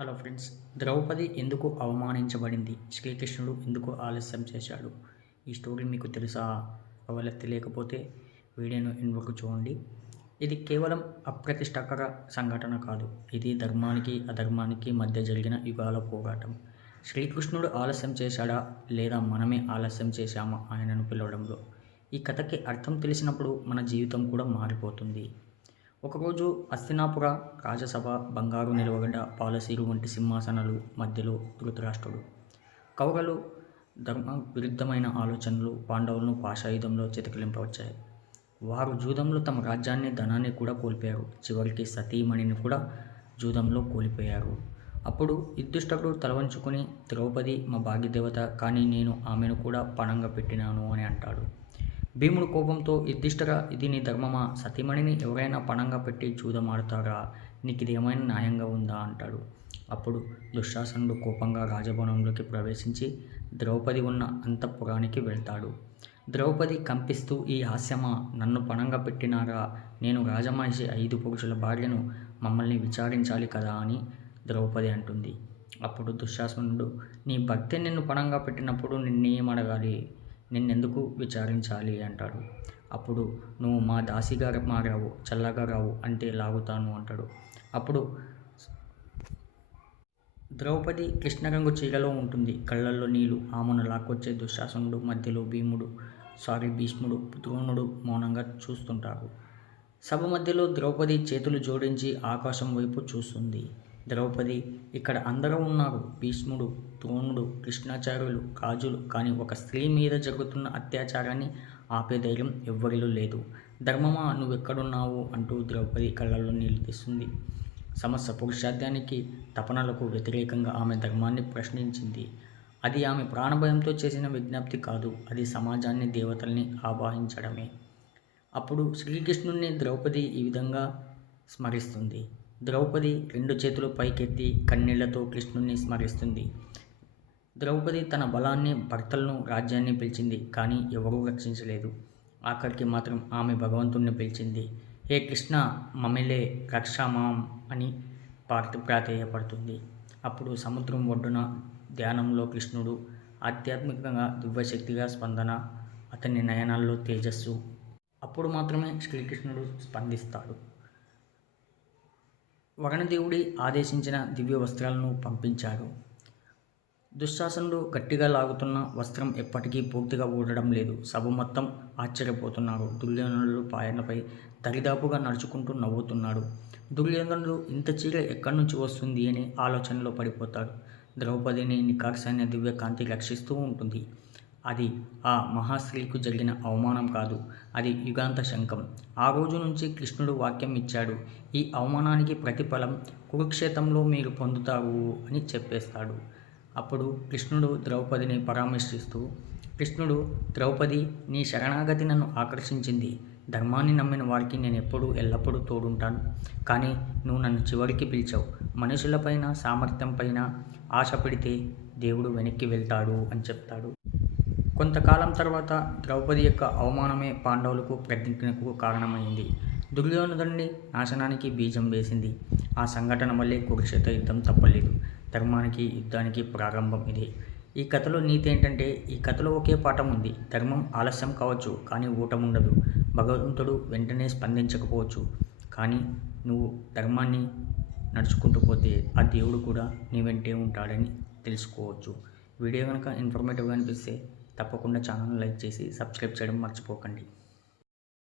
Hello friends Draupadi ఎందుకు అవమానించబడింది? శ్రీకృష్ణుడు ఎందుకు ఆలస్యం చేశాడు? ఈ స్టోరీ మీకు తెలుసా? ఒకవేళ తెలియకపోతే వీడియోను ఇన్వకు చూడండి. ఇది కేవలం అప్రతిష్టకర సంఘటన కాదు. ఇది ధర్మానికి అధర్మానికి మధ్య జరిగిన యుగాల పోరాటం. శ్రీకృష్ణుడు ఆలస్యం చేశాడా? లేదా మనమే ఆలస్యం చేశామా? ఆయనను పిలవడంలో. ఈ కథకి అర్థం తెలిసినప్పుడు మన జీవితం కూడా మారిపోతుంది. ఒకరోజు హస్తినాపుర రాజసభ బంగారు నిలవగడ్డ పాలసీరు వంటి సింహాసనాలు మధ్యలో ధృతరాష్ట్రుడు. కౌరలు ధర్మ విరుద్ధమైన ఆలోచనలు పాండవులను పాషాయుధంలో చితకలింపవచ్చాయి. వారు జూదంలో తమ రాజ్యాన్ని ధనాన్ని కూడా కోల్పోయారు. చివరికి సతీమణిని కూడా జూదంలో కోల్పోయారు. అప్పుడు యుధిష్ఠరుడు తలవంచుకుని ద్రౌపది మా భాగ్యదేవత కానీ నేను ఆమెను కూడా పణంగా పెట్టినాను అని అంటాడు. భీముడు కోపంతో యుధిష్ఠర ఇది నీ ధర్మమా? సతీమణిని ఎవరైనా పణంగా పెట్టి చూదమాడతారా? నీకు ఇది ఏమైనా న్యాయంగా ఉందా అంటాడు. అప్పుడు దుశ్శాసనుడు కోపంగా రాజభవనంలోకి ప్రవేశించి ద్రౌపది ఉన్న అంతఃపురానికి వెళ్తాడు. ద్రౌపది కంపిస్తూ ఈ హాస్యమా? నన్ను పణంగా పెట్టినారా? నేను రాజమహిషి ఐదు పురుషుల భార్యను మమ్మల్ని విచారించాలి కదా అని ద్రౌపది అంటుంది. అప్పుడు దుశ్శాసనుడు నీ భక్తి నిన్ను పణంగా పెట్టినప్పుడు నిన్నేమడగాలి నిన్నెందుకు విచారించాలి అంటాడు. అప్పుడు నువ్వు మా దాసిగా మారావు చల్లగా రావు అంటే లాగుతాను అంటాడు. అప్పుడు ద్రౌపది కృష్ణరంగు చీరలో ఉంటుంది. కళ్ళల్లో నీళ్ళు ఆమెను లాక్కొచ్చే దుశ్శాసనుడు మధ్యలో భీముడు సారీ భీష్ముడు ద్రోణుడు మౌనంగా చూస్తుంటారు. సభ మధ్యలో ద్రౌపది చేతులు జోడించి ఆకాశం వైపు చూస్తుంది. ద్రౌపది ఇక్కడ అందరూ ఉన్నారు. భీష్ముడు ద్రోణుడు కృష్ణాచార్యులు రాజులు కానీ ఒక స్త్రీ మీద జరుగుతున్న అత్యాచారాన్ని ఆపే ధైర్యం ఎవ్వరిలో లేదు. ధర్మమా నువ్వెక్కడున్నావు? అంటూ ద్రౌపది కళ్ళల్లో నీళ్ళు తీస్తుంది. సమస్త పురుషార్థానికి తపనలకు వ్యతిరేకంగా ఆమె ధర్మాన్ని ప్రశ్నించింది. అది ఆమె ప్రాణభయంతో చేసిన విజ్ఞప్తి కాదు. అది సమాజాన్ని దేవతల్ని ఆవాహించడమే. అప్పుడు శ్రీకృష్ణుణ్ణి ద్రౌపది ఈ విధంగా స్మరిస్తుంది. ద్రౌపది రెండు చేతులు పైకెత్తి కన్నీళ్ళతో కృష్ణుణ్ణి స్మరిస్తుంది. ద్రౌపది తన బలాన్ని భర్తలను రాజ్యాన్ని పిలిచింది కానీ ఎవరూ రక్షించలేదు. ఆఖరికి మాత్రం ఆమె భగవంతుణ్ణి పిలిచింది. హే కృష్ణ మమిలే రక్షమాం అని పార్త ప్రాధేయపడుతుంది. అప్పుడు సముద్రం ఒడ్డున ధ్యానంలో కృష్ణుడు ఆధ్యాత్మికంగా దివ్యశక్తిగా స్పందన అతని నయనాల్లో తేజస్సు. అప్పుడు మాత్రమే శ్రీకృష్ణుడు స్పందిస్తాడు. వరుణదేవుడి ఆదేశించిన దివ్య వస్త్రాలను పంపించాడు. దుశ్శాసనుడు గట్టిగా లాగుతున్న వస్త్రం ఎప్పటికీ పూర్తిగా ఊడడం లేదు. సభ మొత్తం ఆశ్చర్యపోతున్నారు దుర్యోధనుడు పాయనపై దరిదాపుగా నడుచుకుంటూ నవ్వుతున్నాడు. దుర్యోధనుడు ఇంత చీర ఎక్కడి నుంచి వస్తుంది? అని ఆలోచనలో పడిపోతాడు. ద్రౌపదిని నికార్సైన దివ్య కాంతి రక్షిస్తూ ఉంటుంది. అది ఆ మహాశ్రీకు జరిగిన అవమానం కాదు అది యుగాంత శంఖం. ఆ రోజు నుంచి కృష్ణుడు వాక్యం ఇచ్చాడు ఈ అవమానానికి ప్రతిఫలం కురుక్షేత్రంలో మీరు పొందుతారు అని చెప్పేస్తాడు. అప్పుడు కృష్ణుడు ద్రౌపదిని పరామర్శిస్తూ కృష్ణుడు ద్రౌపది నీ శరణాగతి నన్ను ఆకర్షించింది. ధర్మాన్ని నమ్మిన వారికి నేను ఎప్పుడూ ఎల్లప్పుడూ తోడుంటాను. కానీ నువ్వు నన్ను చివరికి పిలిచావు. మనుషులపైన సామర్థ్యంపైన ఆశ పెడితే దేవుడు వెనక్కి వెళ్తాడు అని చెప్తాడు. కొంతకాలం తర్వాత ద్రౌపది యొక్క అవమానమే పాండవులకు ప్రతిజ్ఞకు కారణమైంది. దుర్యోధనుడిని నాశనానికి బీజం వేసింది. ఆ సంఘటన వల్లే కురుక్షేత్ర యుద్ధం తప్పలేదు. ధర్మానికి యుద్ధానికి ప్రారంభం ఇదే. ఈ కథలో నీతి ఏంటంటే ఈ కథలో ఒకే పాఠం ఉంది. ధర్మం ఆలస్యం కావచ్చు కానీ ఊటం ఉండదు భగవంతుడు వెంటనే స్పందించకపోవచ్చు. కానీ నువ్వు ధర్మాన్ని నడుచుకుంటూ పోతే ఆ దేవుడు కూడా నీ వెంటే ఉంటాడని తెలుసుకోవచ్చు. వీడియో కనుక ఇన్ఫర్మేటివ్గా అనిపిస్తే తప్పకుండా ఛానల్ని లైక్ చేసి సబ్స్క్రైబ్ చేయడం మర్చిపోకండి.